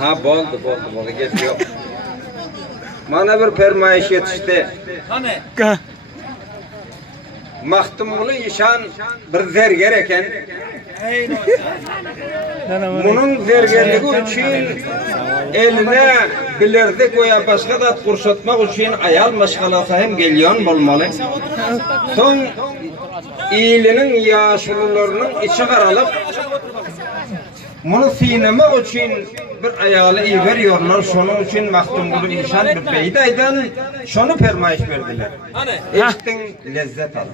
Ha boldu geçiyor. Mana bir permayiş yetişti. Hani? Mahtumulu işan bir zerger eken. Bunun zergerligi için eline bilerdik veya başka da kursatmak için ayal maşgalası hem gelyon bolmalı. Son iyilinin yaşlılarının içi karalıp bunu sinemek için bir ayalı iyi veriyorlar. Şunun için mahtumulu işan bir beydaydan şunu permayiş verdiler. Eştin lezzet aldı.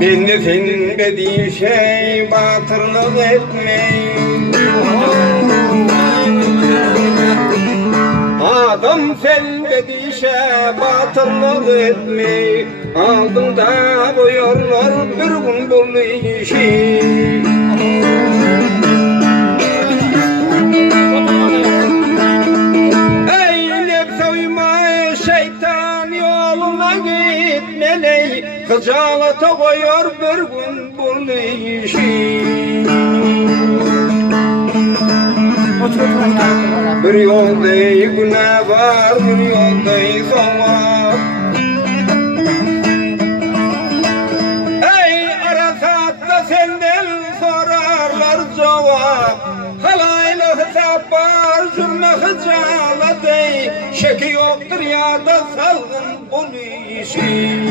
Beni sen dediğin şey batırlık etmeyin. Adam sen dediğin şey batırlık etmeyin. Aldığında koyarlar bir gün bu işi. Eylep soyma şeytan yoluna gitmeli. Kıcalata koyar bir gün bu işi. Bir yolda günah var, bir yolda sevap. Ey Arasat'ta senden sorarlar cevap. Halaylı hesap var, zürme hıcalat ey. Şeki yoktur ya da salgın bu işi.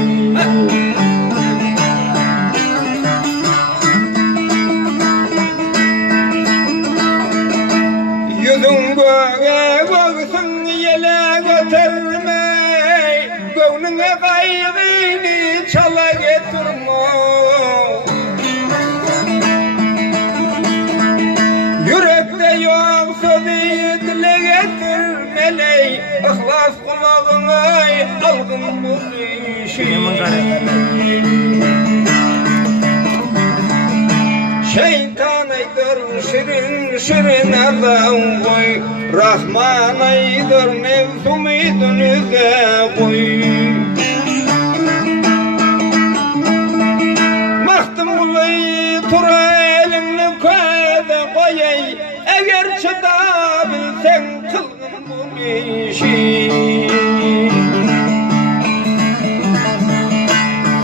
Yüzün göğe koysun yele götürmey. Gönlüne kaygını çala getirme. Yürekte yok sözü dile getirmeley. İhlas kulağına algın bu işi. Şeytan aydır şirin şirin adam koy. Rahman aydır nefsum idinize koy. Mahtumulay tura elini koyda koyay. Eğer çıdabilsen kıl